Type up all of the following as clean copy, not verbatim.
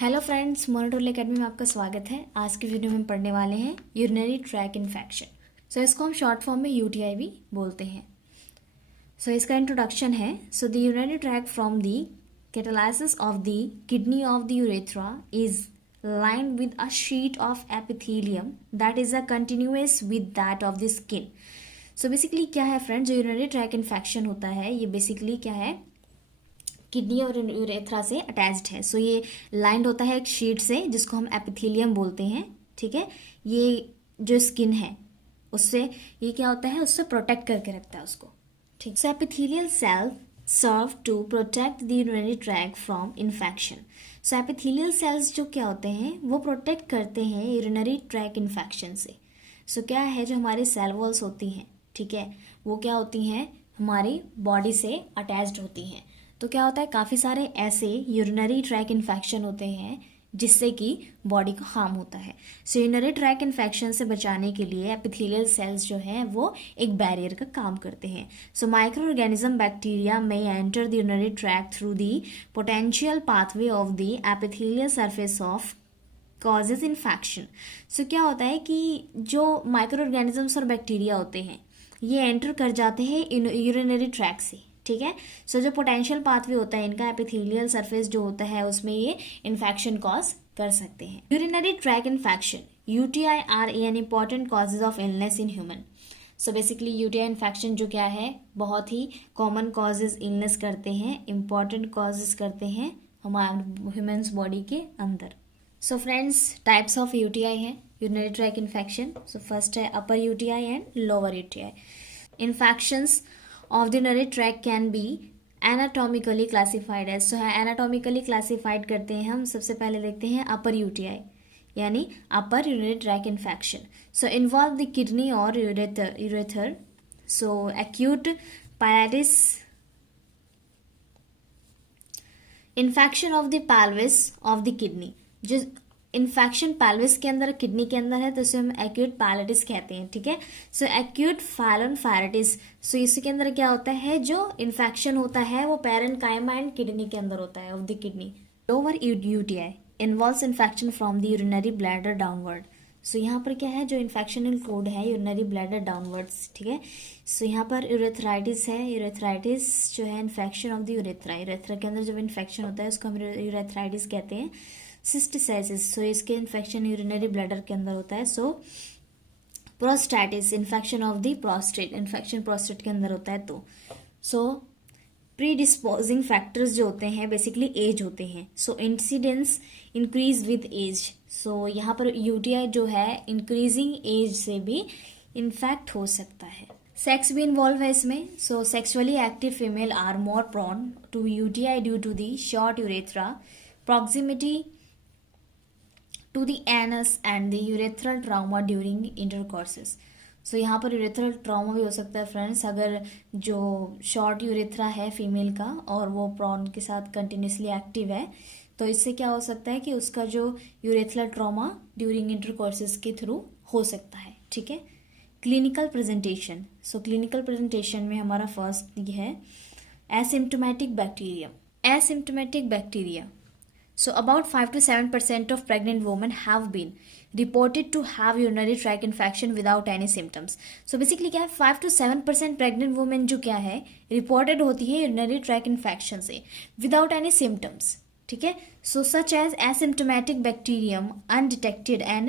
Hello friends, मोनोटोल academy में आपका स्वागत है। आज की वीडियो में हम पढ़ने वाले हैं यूरिनरी ट्रैक इन्फेक्शन। सो इसको हम शॉर्ट फॉर्म में यूटीआई भी बोलते हैं। सो इसका इंट्रोडक्शन है। So the urinary tract from the catalysis of the kidney of the urethra is lined with a sheet of epithelium that is a continuous with that of the skin. So basically क्या है friends, जो urinary tract infection होता है ये basically क्या है, kidney और urethra से अटैच्ड है। सो ये लाइंड होता है एक शीट से जिसको हम एपिथेलियम बोलते हैं। ठीक है, ये जो स्किन है उससे ये क्या होता है, उससे प्रोटेक्ट करके रखता है उसको। ठीक, so epithelial cell serve to protect the urinary tract from infection. So epithelial cells जो क्या होते हैं वो प्रोटेक्ट करते हैं यूरिनरी ट्रैक इन्फेक्शन से। सो क्या है, जो हमारी सेल वॉल्स होती हैं, ठीक है, वो क्या होती हैं, हमारी बॉडी से अटैच्ड होती हैं। तो क्या होता है, काफ़ी सारे ऐसे यूरिनरी ट्रैक इन्फेक्शन होते हैं जिससे कि बॉडी को हार्म होता है। सो यूरिनरी ट्रैक इन्फेक्शन से बचाने के लिए एपिथेलियल सेल्स जो हैं वो एक बैरियर का काम करते हैं। सो माइक्रो ऑर्गेनिज्म बैक्टीरिया में enter the urinary tract through the potential pathway of the epithelial surface of causes infection. So क्या होता है कि जो माइक्रो ऑर्गेनिजम्स और बैक्टीरिया होते हैं ये एंटर कर जाते हैं यूरिनरी ट्रैक से। ठीक है, सो जो पोटेंशियल पाथवे होता है इनका, एपिथेलियल सरफेस जो होता है उसमें ये इन्फेक्शन कॉज कर सकते हैं। Urinary tract infection UTI are an important causes of illness in human. So basically UTI infection जो क्या है, बहुत ही कॉमन कॉजेज इलनेस करते हैं, इंपॉर्टेंट कॉजेज करते हैं हमारे ह्यूमन्स बॉडी के अंदर। So friends, types of UTI है urinary tract infection. So first है upper UTI and lower UTI. Infections of the urinary tract can be anatomically classified as। so है anatomically classified करते हैं हम। सबसे पहले देखते हैं अपर यूटीआई यानी upper urinary tract infection. So involve the kidney और ureter. So acute pyelitis, infection of the pelvis of the kidney. जो इन्फेक्शन पैल्विस के अंदर, किडनी के अंदर है तो इसे हम एक्यूट पायलिटिस कहते हैं। ठीक है, सो एक्यूट पायलोनेफ्राइटिस। सो इसके अंदर क्या होता है, जो इन्फेक्शन होता है वो पैरेन्काइमा एंड किडनी के अंदर होता है, of the kidney. Lower UTI involves infection from the urinary bladder downward. So यहाँ पर क्या है, जो इन्फेक्शन इंक्लूड है यूरिनरी ब्लैडर डाउनवर्ड्स। ठीक है, सो यहाँ पर यूरेथराइटिस है। यूरेथराइटिस जो है infection of the urethra, urethra के अंदर जब इन्फेक्शन होता है उसको हम यूरेथराइटिस कहते हैं। सिस्टिसाइसिस, सो इसके इन्फेक्शन यूरिनरी ब्लैडर के अंदर होता है। So prostatitis, infection of the prostate, infection prostate के अंदर होता है। तो सो प्रीडिस्पोजिंग फैक्टर्स जो होते हैं बेसिकली एज होते हैं। सो इंसिडेंस इंक्रीज विद एज। सो यहाँ पर यूटीआई जो है इंक्रीजिंग एज से भी इन्फेक्ट हो सकता है। सेक्स भी इन्वॉल्व है इसमें। So sexually active female are more prone to UTI due to the short urethra, proximity to the anus and the urethral trauma during intercourses। सो यहाँ पर यूरेथ्रल ट्रामा भी हो सकता है फ्रेंड्स, अगर जो शॉर्ट यूरेथ्रा है फीमेल का और वो प्रॉन के साथ कंटिन्यूसली एक्टिव है तो इससे क्या हो सकता है कि उसका जो यूरेथ्रल ट्रामा ड्यूरिंग इंटरकोर्सेस के थ्रू हो सकता है। ठीक है, clinical presentation. So clinical presentation में हमारा फर्स्ट ये है asymptomatic bacteria. Asymptomatic bacteria, so about 5 to 7% of pregnant women have been reported to have urinary tract infection without any symptoms। so basically क्या है, 5 to 7% pregnant women जो क्या है reported होती है urinary tract infection से without any symptoms। ठीक है, so such as asymptomatic bacterium undetected and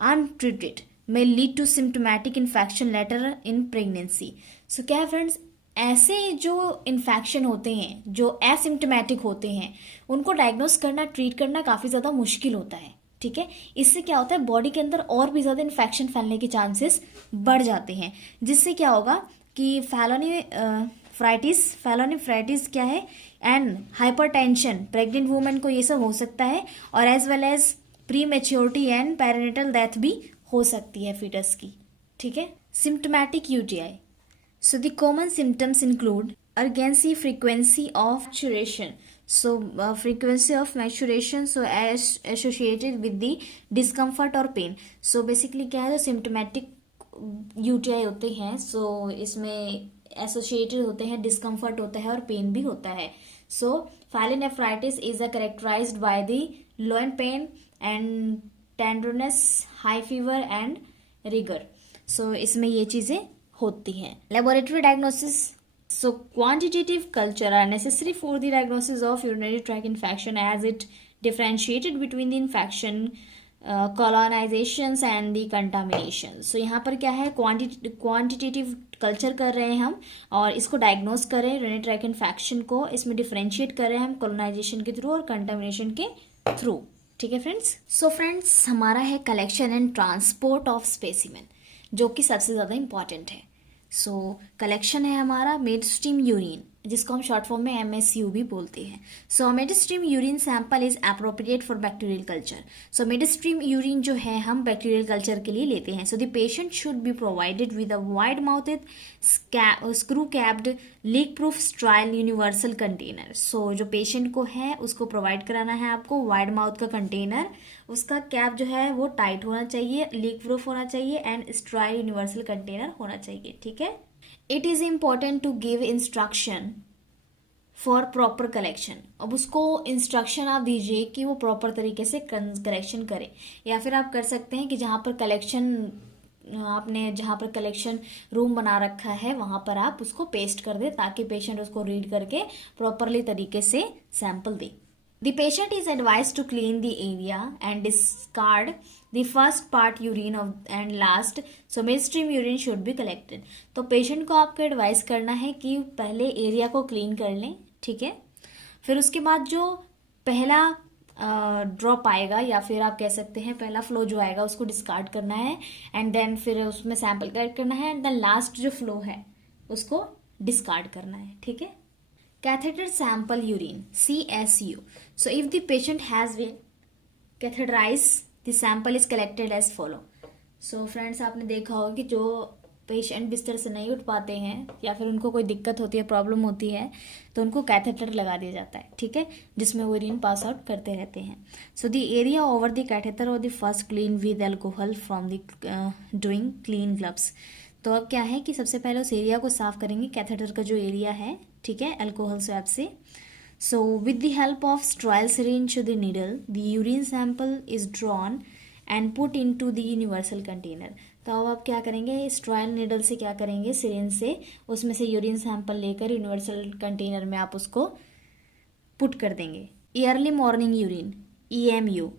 untreated may lead to symptomatic infection later in pregnancy। so क्या है फ्रेंड्स, ऐसे जो इन्फेक्शन होते हैं जो एसिम्टोमेटिक होते हैं उनको डायग्नोस करना, ट्रीट करना काफ़ी ज़्यादा मुश्किल होता है। ठीक है, इससे क्या होता है, बॉडी के अंदर और भी ज़्यादा इन्फेक्शन फैलने के चांसेस बढ़ जाते हैं, जिससे क्या होगा कि फैलोनेफ्राइटिस क्या है एंड हाइपरटेंशन, प्रेग्नेंट वुमेन को ये सब हो सकता है, और as well as pre maturity and perinatal death भी हो सकती है फीटस की। ठीक है, symptomatic UTI. So the common symptoms include urgency, frequency of maturation. So frequency of maturation so as associated with the discomfort or pain। So basically क्या है, जो symptomatic UTI होते हैं so इसमें associated होते हैं, discomfort होता है और pain भी होता है। So pyelonephritis is characterized by the loin pain and tenderness, high fever and rigor. So इसमें ये चीज़ें होती हैं। Laboratory diagnosis, so quantitative culture are necessary for the diagnosis of urinary tract infection as it differentiated between the infection, colonizations and the contamination। so यहाँ पर क्या है, quantitative culture कर रहे हैं हम और इसको डायग्नोस कर रहे हैं यूरिनरी ट्रैक इन्फेक्शन को, इसमें डिफ्रेंशिएट कर रहे हैं हम कोलोनाइजेशन के थ्रू और कंटामिनेशन के थ्रू। ठीक है फ्रेंड्स। सो फ्रेंड्स, हमारा है collection and transport of specimen, जो कि सबसे ज़्यादा इंपॉर्टेंट है। सो कलेक्शन है हमारा मिड स्ट्रीम यूरिन, जिसको हम शॉर्ट फॉर्म में MSU भी बोलते हैं। So mid stream urine sample is appropriate for bacterial culture. So mid stream urine जो है हम बैक्टीरियल कल्चर के लिए लेते हैं। So the patient should be provided with a wide mouthed screw capped leak proof sterile universal container. So जो patient को है उसको प्रोवाइड कराना है आपको वाइड माउथ का कंटेनर, उसका कैप जो है वो टाइट होना चाहिए, लीक प्रूफ होना चाहिए एंड स्ट्राइल यूनिवर्सल कंटेनर होना चाहिए। ठीक है। It is important to give instruction for proper collection. अब उसको इंस्ट्रक्शन आप दीजिए कि वो प्रॉपर तरीके से कलेक्शन करे, या फिर आप कर सकते हैं कि जहाँ पर कलेक्शन रूम बना रखा है वहाँ पर आप उसको पेस्ट कर दे, ताकि पेशेंट उसको रीड करके प्रॉपरली तरीके से sample they. The patient is advised to clean the area and discard the first part urine and last, so midstream urine should be collected। तो पेशेंट को आपको एडवाइस करना है कि पहले एरिया को क्लीन कर लें, ठीक है। फिर उसके बाद जो पहला ड्रॉप आएगा, या फिर आप कह सकते हैं पहला फ्लो जो आएगा उसको डिस्कार्ड करना है, एंड देन फिर उसमें सैंपल कलेक्ट करना है, एंड देन लास्ट जो फ्लो है उसको डिस्कार्ड करना है। ठीक है। Catheter sample urine, CSU. So if the patient has been catheterized, the sample is collected as follow। So friends, आपने देखा होगा कि जो पेशेंट बिस्तर से नहीं उठ पाते हैं या फिर उनको कोई दिक्कत होती है, प्रॉब्लम होती है, तो उनको कैथेटर लगा दिया जाता है। ठीक है, जिसमें वो यूरिन पास आउट करते रहते हैं। So the area over the catheter और the first clean with alcohol from the doing clean gloves. तो अब क्या है कि सबसे पहले उस एरिया को साफ करेंगे, कैथेटर का जो एरिया है, ठीक है, अल्कोहल स्वैब से। So with the help of sterile syringe to the needle the urine sample is drawn and put into the universal container. तो अब आप क्या करेंगे, स्ट्राइल नीडल से क्या करेंगे, सिरिंज से उसमें से यूरिन सैंपल लेकर यूनिवर्सल कंटेनर में आप उसको पुट कर देंगे। Yearly morning urine, EMU।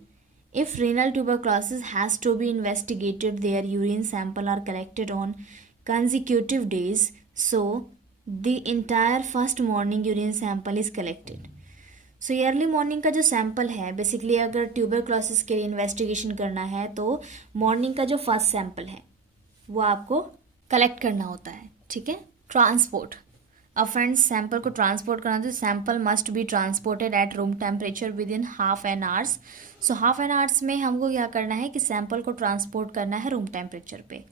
If renal tuberculosis has to be investigated, their urine sample are collected on consecutive days, so the entire first morning urine sample is collected। So yearly morning का जो sample है, basically अगर tuberculosis के लिए investigation करना है तो morning का जो फर्स्ट सैंपल है वो आपको कलेक्ट करना होता है। ठीक है। ट्रांसपोर्ट, अब फ्रेंड्स सैंपल को ट्रांसपोर्ट करना, तो sample must be transported at room temperature with in half an hours. So half an hours में हमको क्या करना है कि सैंपल को ट्रांसपोर्ट करना है रूम टेम्परेचर पे,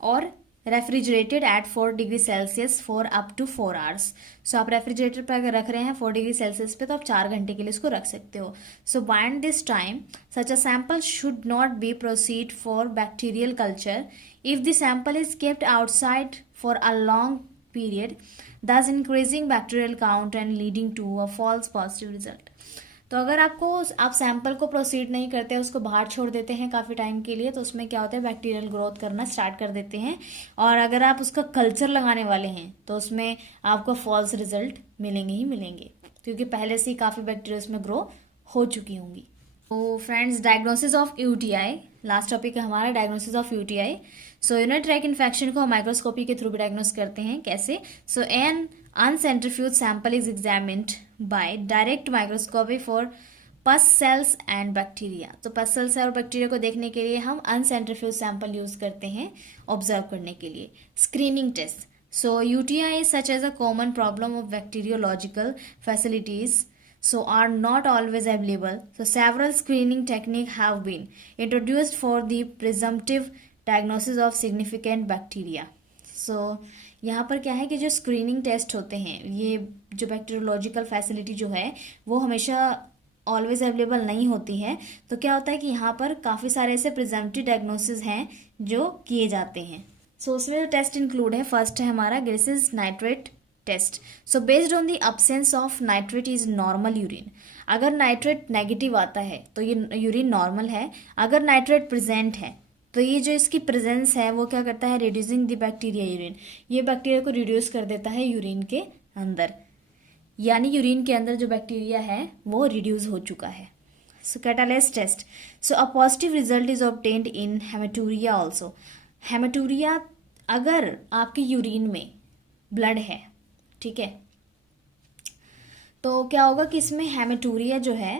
और refrigerated at 4 degree Celsius for up to 4 hours. So आप रेफ्रिजरेटर पर अगर रख रहे हैं 4 डिग्री सेल्सियस पे, तो आप 4 घंटे के लिए इसको रख सकते हो। So beyond this time such a sample should not be proceed for bacterial culture if the sample is kept outside for a long period, thus increasing bacterial count and leading to a false positive result। तो अगर आप sample को proceed नहीं करते, उसको बाहर छोड़ देते हैं काफ़ी टाइम के लिए, तो उसमें क्या होता है, बैक्टीरियल ग्रोथ करना स्टार्ट कर देते हैं, और अगर आप उसका कल्चर लगाने वाले हैं तो उसमें आपको फॉल्स रिजल्ट मिलेंगे ही मिलेंगे, क्योंकि पहले से ही काफ़ी बैक्टीरिया उसमें ग्रो हो चुकी होंगी। तो friends, diagnosis of UTI, last topic है हमारा diagnosis of UTI. So urinary tract infection को हम माइक्रोस्कोपी के थ्रू भी डायग्नोस करते हैं। कैसे? So an uncentrifuged sample is examined by direct microscopy for pus cells and bacteria. तो पस सेल्स और बैक्टीरिया को देखने के लिए हम अनसेंट्रीफ्यूज सैंपल यूज करते हैं ऑब्जर्व करने के लिए। Screening test, so UTI is such as a common problem of bacteriological facilities so are not always available, so several screening techniques have been introduced for the presumptive diagnosis of significant bacteria। so यहाँ पर क्या है कि जो screening test होते हैं, ये जो बैक्टीरियोलॉजिकल फैसिलिटी जो है वो हमेशा ऑलवेज अवेलेबल नहीं होती है। तो क्या होता है कि यहाँ पर काफ़ी सारे ऐसे प्रिजम्पटिव डायग्नोसिस हैं जो किए जाते हैं। सो उसमें जो टेस्ट इंक्लूड है, फर्स्ट है हमारा glycerol nitrate test। So based on the absence of nitrate is normal urine, अगर नाइट्रेट नेगेटिव आता है तो ये यूरिन नॉर्मल है, अगर नाइट्रेट प्रेजेंट है तो ये जो इसकी प्रेजेंस है वो क्या करता है, रिड्यूसिंग द बैक्टीरिया यूरिन, ये बैक्टीरिया को रिड्यूस कर देता है यूरिन के अंदर, यानी यूरिन के अंदर जो बैक्टीरिया है वो रिड्यूस हो चुका है। So catalase test, so a positive result is obtained in haematuria also. Haematuria, अगर आपके यूरिन में ब्लड है, ठीक है, तो क्या होगा कि इसमें हेमेटूरिया जो है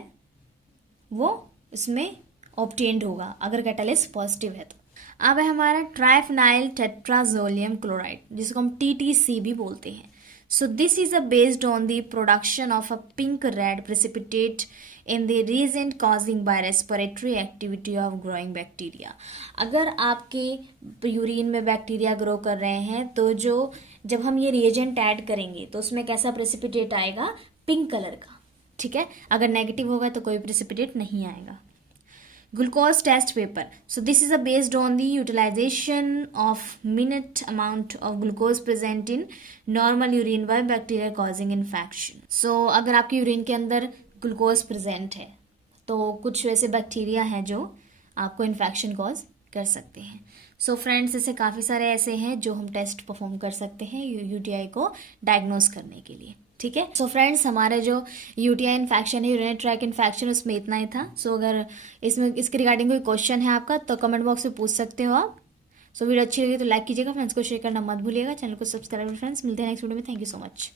वो इसमें ऑब्टेन्ड होगा अगर कैटालिस्ट पॉजिटिव है तो। अब है हमारा ट्राइफेनाइल टेट्राजोलियम क्लोराइड, जिसको हम TTC भी बोलते हैं। So this is based on the production of a pink red precipitate in the reagent causing by respiratory activity of growing bacteria. अगर आपके यूरिन में बैक्टीरिया ग्रो कर रहे हैं तो जब हम ये रिएजेंट ऐड करेंगे तो उसमें कैसा प्रेसिपिटेट आएगा, पिंक कलर का, ठीक है। अगर नेगेटिव होगा तो कोई प्रेसिपिटेट नहीं आएगा। Glucose test paper, so this is based on the utilization of minute amount of glucose present in normal urine by bacteria causing infection. So अगर आपके यूरिन के अंदर ग्लूकोज प्रेजेंट है तो कुछ वैसे बैक्टीरिया हैं जो आपको इन्फेक्शन कॉज कर सकते हैं। सो फ्रेंड्स, ऐसे काफ़ी सारे ऐसे हैं जो हम टेस्ट परफॉर्म कर सकते हैं UTI को डायग्नोस करने के लिए, ठीक है। सो फ्रेंड्स, हमारे जो UTI इन्फेक्शन है, यूरिनरी ट्रैक इन्फेक्शन, उसमें इतना ही था। सो अगर इसके रिगार्डिंग कोई क्वेश्चन है आपका तो कमेंट बॉक्स में पूछ सकते हो आप। सो वीडियो अच्छी लगी तो लाइक कीजिएगा, फ्रेंड्स को शेयर करना मत भूलिएगा, चैनल को सब्सक्राइब। फ्रेंड्स, मिलते हैं नेक्स्ट वीडियो में। Thank you so much.